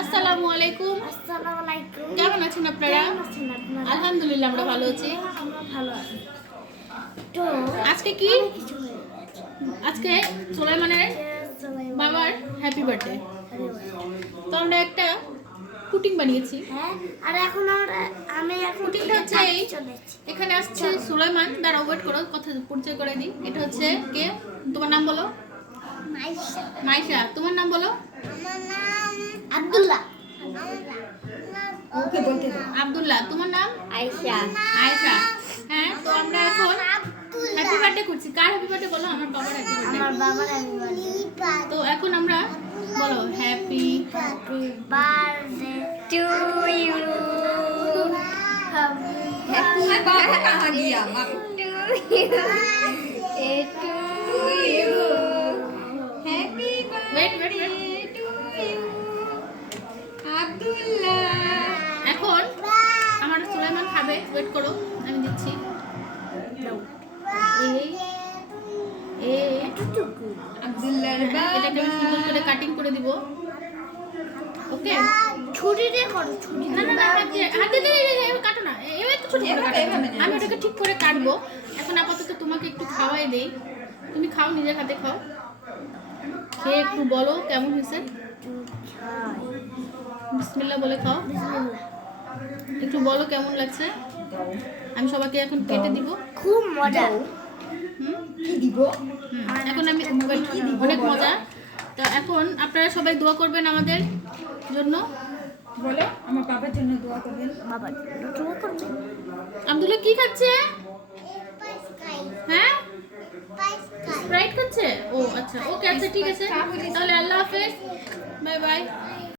আসসালামু আলাইকুম। আসসালামু আলাইকুম। কেমন আছেন আপনারা? আলহামদুলিল্লাহ আমরা ভালো আছি। ভালো আছি। তো আজকে কি। আজকে সুলাইমানের বাবার হ্যাপি বার্থডে তো আমরা একটা পুটিং বানিয়েছি। হ্যাঁ আর এখন আমরা আমি এখন পুটিংটা হচ্ছে এই এখানে আসছে সুলাইমান। দাঁড়াও ওয়েট করো কথা পরিচয় করে দিই। এটা হচ্ছে কে? তোমার নাম বলো? মাইশা। মাইশা। তোমার নাম বলো? আমার নাম আব্দুল্লাহ। ওকে বলতে দাও। আব্দুল্লাহ তোমার নাম? আয়েশা। আয়েশা। হ্যাঁ তো আমরা এখন হ্যাপি বার্থডে করছি। কার হ্যাপি বার্থডে বলো? আমার বাবার হ্যাপি বার্থডে আমার বাবার হ্যাপি বার্থডে তো এখন আমরা বলো happy birthday to you happy birthday to you to you happy birthday Abdullah এখন আমার সুলাইমান খাবে। ওয়েট করো আমি দিচ্ছি। এটাকে আমি সুন্দর করে কাটিং করে দিব। ওকে ছুরি দিয়ে করো ছুরি। না না না হাত দিয়ে দিয়ে দিয়ে- দিয়ে- দিয়ে কাটো না। এবার তো। আমি ওটাকে ঠিক করে কাটবো। এখন আপাতত তোমাকে একটু খাওয়াই দেই। তুমি খাও নিজের হাতে খাও। খেয়ে একটু বলো কেমন হয়েছে? বিসমিল্লাহ বলে খাও। একটু বলো কেমন লাগছে? আমি সবাইকে এখন কেটে দিব। খুব মজা। দিব? এখন আমি অনেক মজা। তো এখন আপনারা সবাই দোয়া করবেন আমাদের জন্য। বলো আমার বাবার জন্য দোয়া করবেন। বাবা দোয়া করবে। আব্দুল্লাহ কি খাচ্ছে? হ্যাঁ? স্প্রাইট খাচ্ছে? ও আচ্ছা। ওকে আচ্ছা ঠিক আছে। তাহলে আল্লাহ হাফেজ। Bye bye.